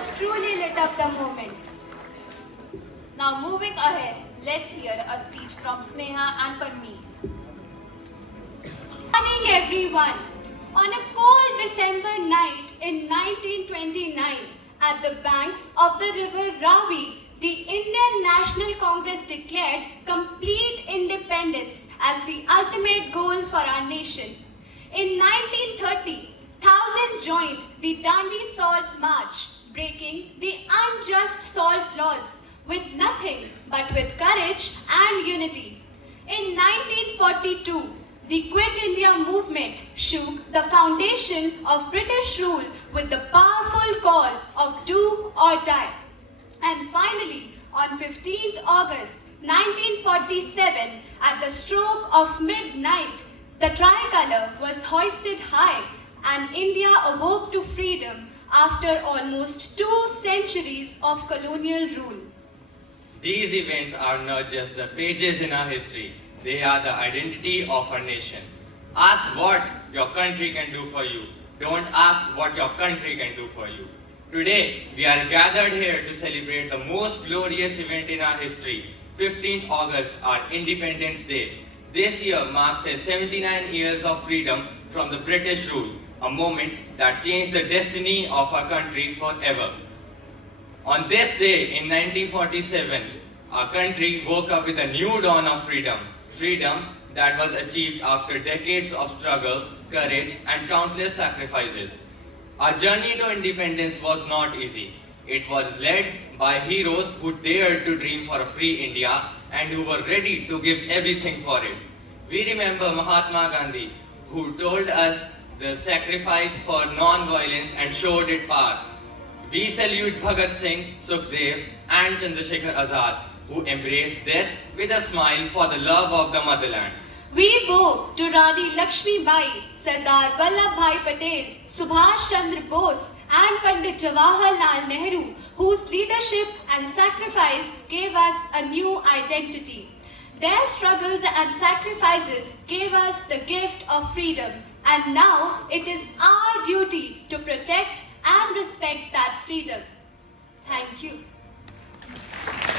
has truly lit up the moment. Now moving ahead, let's hear a speech from Sneha and Parmeet. Good morning everyone. On a cold December night in 1929, at the banks of the river Ravi, the Indian National Congress declared complete independence as the ultimate goal for our nation. In 1930, thousands joined the Dandi Salt March, breaking the unjust salt laws with nothing but with courage and unity. In 1942, the Quit India movement shook the foundation of British rule with the powerful call of do or die. And finally, on 15th August 1947, at the stroke of midnight, the tricolour was hoisted high and India awoke to freedom after almost 2 centuries of colonial rule. These events are not just the pages in our history, they are the identity of our nation. Ask what your country can do for you. Don't ask what your country can do for you. Today, we are gathered here to celebrate the most glorious event in our history, 15th August, our Independence Day. This year marks 79 years of freedom from the British rule, a moment that changed the destiny of our country forever. On this day in 1947, our country woke up with a new dawn of freedom, freedom that was achieved after decades of struggle, courage, and countless sacrifices. Our journey to independence was not easy. It was led by heroes who dared to dream for a free India and who were ready to give everything for it. We remember Mahatma Gandhi, who told us the sacrifice for non-violence and showed it power. We salute Bhagat Singh, Sukhdev, and Chandrasekhar Azad, who embraced death with a smile for the love of the motherland. We bow to Rani Lakshmi Bai, Sardar Vallabhbhai Patel, Subhash Chandra Bose, and Pandit Jawaharlal Nehru, whose leadership and sacrifice gave us a new identity. Their struggles and sacrifices gave us the gift of freedom, and now it is our duty to protect and respect that freedom. Thank you.